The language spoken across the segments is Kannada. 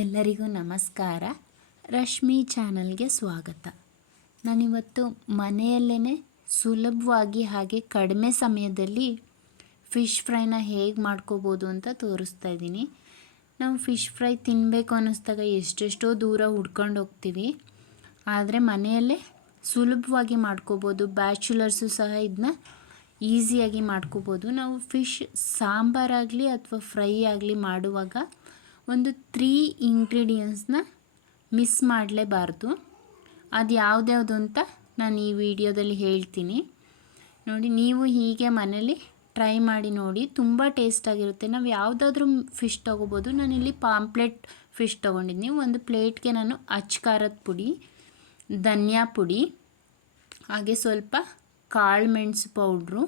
ಎಲ್ಲರಿಗೂ ನಮಸ್ಕಾರ. ರಶ್ಮಿ ಚಾನಲ್ಗೆ ಸ್ವಾಗತ. ನಾನಿವತ್ತು ಮನೆಯಲ್ಲೇ ಸುಲಭವಾಗಿ ಹಾಗೆ ಕಡಿಮೆ ಸಮಯದಲ್ಲಿ ಫಿಶ್ ಫ್ರೈನ ಹೇಗೆ ಮಾಡ್ಕೋಬೋದು ಅಂತ ತೋರಿಸ್ತಾ ಇದ್ದೀನಿ. ನಾವು ಫಿಶ್ ಫ್ರೈ ತಿನ್ನಬೇಕು ಅನ್ನಿಸ್ದಾಗ ಎಷ್ಟೆಷ್ಟೋ ದೂರ ಹುಡ್ಕೊಂಡು ಹೋಗ್ತೀವಿ. ಆದರೆ ಮನೆಯಲ್ಲೇ ಸುಲಭವಾಗಿ ಮಾಡ್ಕೋಬೋದು, ಬ್ಯಾಚುಲರ್ಸು ಸಹ ಇದನ್ನ ಈಸಿಯಾಗಿ ಮಾಡ್ಕೋಬೋದು. ನಾವು ಫಿಶ್ ಸಾಂಬಾರಾಗಲಿ ಅಥವಾ ಫ್ರೈ ಆಗಲಿ ಮಾಡುವಾಗ ಒಂದು ತ್ರೀ ಇಂಗ್ರೀಡಿಯೆಂಟ್ಸ್ನ ಮಿಸ್ ಮಾಡಲೇಬಾರ್ದು. ಅದು ಯಾವುದ್ಯಾವುದು ಅಂತ ನಾನು ಈ ವಿಡಿಯೋದಲ್ಲಿ ಹೇಳ್ತೀನಿ. ನೋಡಿ, ನೀವು ಹೀಗೆ ಮನೇಲಿ ಟ್ರೈ ಮಾಡಿ ನೋಡಿ, ತುಂಬ ಟೇಸ್ಟಾಗಿರುತ್ತೆ ನಾವು ಯಾವುದಾದ್ರೂ ಫಿಶ್ ತೊಗೋಬೋದು. ನಾನಿಲ್ಲಿ ಪಾಂಪ್ಲೆಟ್ ಫಿಶ್ ತೊಗೊಂಡಿದ್ದೀನಿ ಒಂದು ಪ್ಲೇಟ್ಗೆ ನಾನು ಅಚ್ಕಾರದ ಪುಡಿ, ಧನಿಯಾ ಪುಡಿ, ಹಾಗೆ ಸ್ವಲ್ಪ ಕಾಳು ಮೆಣಸು ಪೌಡ್ರು,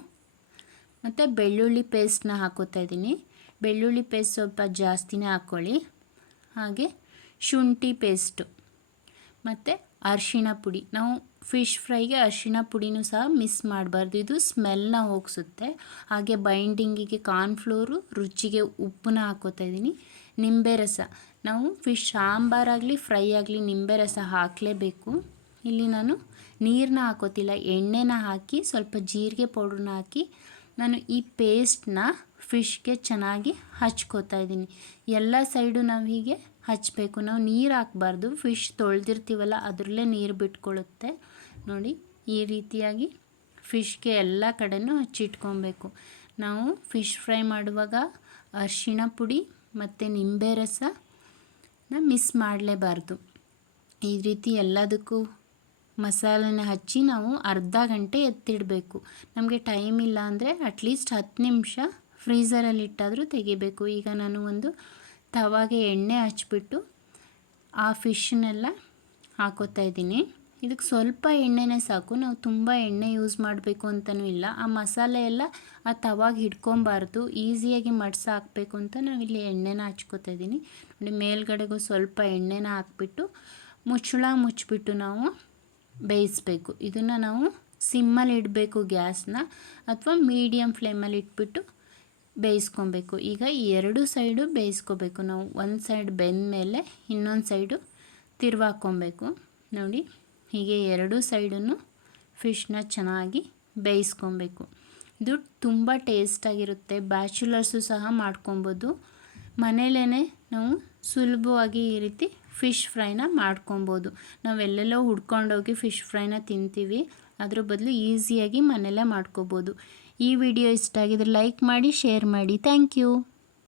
ಮತ್ತು ಬೆಳ್ಳುಳ್ಳಿ ಪೇಸ್ಟ್ನ ಹಾಕೋತಾ ಇದ್ದೀನಿ. ಬೆಳ್ಳುಳ್ಳಿ ಪೇಸ್ಟ್ ಸ್ವಲ್ಪ ಜಾಸ್ತಿನೇ ಹಾಕ್ಕೊಳ್ಳಿ. ಹಾಗೆ ಶುಂಠಿ ಪೇಸ್ಟು. ಮತ್ತು ಅರಿಶಿಣ ಪುಡಿ. ನಾವು ಫಿಶ್ ಫ್ರೈಗೆ ಅರಿಶಿಣ ಪುಡಿನೂ ಸಹ ಮಿಸ್ ಮಾಡಬಾರ್ದು. ಇದು ಸ್ಮೆಲ್ನ ಹೋಗಿಸುತ್ತೆ. ಹಾಗೆ ಬೈಂಡಿಂಗಿಗೆ ಕಾರ್ನ್ಫ್ಲೋರು, ರುಚಿಗೆ ಉಪ್ಪನ್ನ ಹಾಕೋತಾ ಇದ್ದೀನಿ. ನಿಂಬೆ ರಸ. ನಾವು ಫಿಶ್ ಸಾಂಬಾರಾಗಲಿ ಫ್ರೈ ಆಗಲಿ ನಿಂಬೆ ರಸ ಹಾಕಲೇಬೇಕು. ಇಲ್ಲಿ ನಾನು ನೀರನ್ನ ಹಾಕೋತಿಲ್ಲ. ಎಣ್ಣೆನ ಹಾಕಿ, ಸ್ವಲ್ಪ ಜೀರಿಗೆ ಪೌಡ್ರನ್ನ ಹಾಕಿ ನಾನು ಈ ಪೇಸ್ಟ್ನ ಫಿಶ್ಗೆ ಚೆನ್ನಾಗಿ ಹಚ್ಕೋತಾ ಇದ್ದೀನಿ. ಎಲ್ಲ ಸೈಡು ನಾವು ಹೀಗೆ ಹಚ್ಚಬೇಕು ನಾವು ನೀರು ಹಾಕ್ಬಾರ್ದು. ಫಿಶ್ ತೊಳೆದಿರ್ತೀವಲ್ಲ, ಅದರಲ್ಲೇ ನೀರು ಬಿಟ್ಕೊಳ್ಳುತ್ತೆ ನೋಡಿ, ಈ ರೀತಿಯಾಗಿ ಫಿಶ್ಗೆ ಎಲ್ಲ ಕಡೆನೂ ಹಚ್ಚಿಟ್ಕೊಬೇಕು. ನಾವು ಫಿಶ್ ಫ್ರೈ ಮಾಡುವಾಗ ಅರಿಶಿಣ ಪುಡಿ ಮತ್ತು ನಿಂಬೆ ರಸನ ಮಿಸ್ ಮಾಡಲೇಬಾರ್ದು. ಈ ರೀತಿ ಎಲ್ಲದಕ್ಕೂ ಮಸಾಲೆನ ಹಚ್ಚಿ ನಾವು ಅರ್ಧ ಗಂಟೆ ಎತ್ತಿಡಬೇಕು. ನಮಗೆ ಟೈಮ್ ಇಲ್ಲ ಅಂದರೆ ಅಟ್ಲೀಸ್ಟ್ ಹತ್ತು ನಿಮಿಷ ಫ್ರೀಝರಲ್ಲಿ ಇಟ್ಟಾದರೂ ತೆಗಿಬೇಕು. ಈಗ ನಾನು ಒಂದು ತವಾಗೆ ಎಣ್ಣೆ ಹಚ್ಬಿಟ್ಟು ಆ ಫಿಶ್ನೆಲ್ಲ ಹಾಕೋತಾ ಇದ್ದೀನಿ. ಇದಕ್ಕೆ ಸ್ವಲ್ಪ ಎಣ್ಣೆನೇ ಸಾಕು. ನಾವು ತುಂಬ ಎಣ್ಣೆ ಯೂಸ್ ಮಾಡಬೇಕು ಅಂತಲೂ ಇಲ್ಲ. ಆ ಮಸಾಲೆ ಎಲ್ಲ ಆ ತವಾಗ ಹಿಡ್ಕೊಬಾರ್ದು. ಈಸಿಯಾಗಿ ಮಡ್ಸ ಹಾಕಬೇಕು ಅಂತ ನಾವಿಲ್ಲಿ ಎಣ್ಣೆನ ಹಚ್ಕೋತಾ ಇದ್ದೀನಿ. ನೋಡಿ, ಮೇಲ್ಗಡೆಗೂ ಸ್ವಲ್ಪ ಎಣ್ಣೆನ ಹಾಕ್ಬಿಟ್ಟು ಮುಚ್ಚಳ ಮುಚ್ಚಿಬಿಟ್ಟು ನಾವು ಬೇಯಿಸ್ಬೇಕು. ಇದನ್ನು ನಾವು ಸಿಮ್ಮಲ್ಲಿ ಇಡಬೇಕು ಗ್ಯಾಸ್ನ ಅಥವಾ ಮೀಡಿಯಮ್ ಫ್ಲೇಮಲ್ಲಿ ಇಟ್ಬಿಟ್ಟು ಬೇಯಿಸ್ಕೊಬೇಕು. ಈಗ ಎರಡು ಸೈಡು ಬೇಯಿಸ್ಕೋಬೇಕು. ನಾವು ಒಂದು ಸೈಡ್ ಬೆಂದ ಮೇಲೆ ಇನ್ನೊಂದು ಸೈಡು ತಿರ್ವಾಕೊಬೇಕು. ನೋಡಿ, ಹೀಗೆ ಎರಡು ಸೈಡನ್ನು ಫಿಶ್ನ ಚೆನ್ನಾಗಿ ಬೇಯಿಸ್ಕೊಬೇಕು. ಇದು ತುಂಬ ಟೇಸ್ಟಾಗಿರುತ್ತೆ. ಬ್ಯಾಚುಲರ್ಸು ಸಹ ಮಾಡ್ಕೊಬೋದು. ಮನೇಲೇ ನಾವು ಸುಲಭವಾಗಿ ಈ ರೀತಿ ಫಿಶ್ ಫ್ರೈನ ಮಾಡ್ಕೊಬೋದು. ನಾವೆಲ್ಲೆಲ್ಲೋ ಹುಡ್ಕೊಂಡೋಗಿ ಫಿಶ್ ಫ್ರೈನ ತಿಂತೀವಿ. ಅದ್ರ ಬದಲು ಈಸಿಯಾಗಿ ಮನೆಯಲ್ಲೇ ಮಾಡ್ಕೋಬೋದು. ಈ ವಿಡಿಯೋ ಇಷ್ಟ ಆಗಿದ್ರೆ ಲೈಕ್ ಮಾಡಿ, ಶೇರ್ ಮಾಡಿ. Thank you.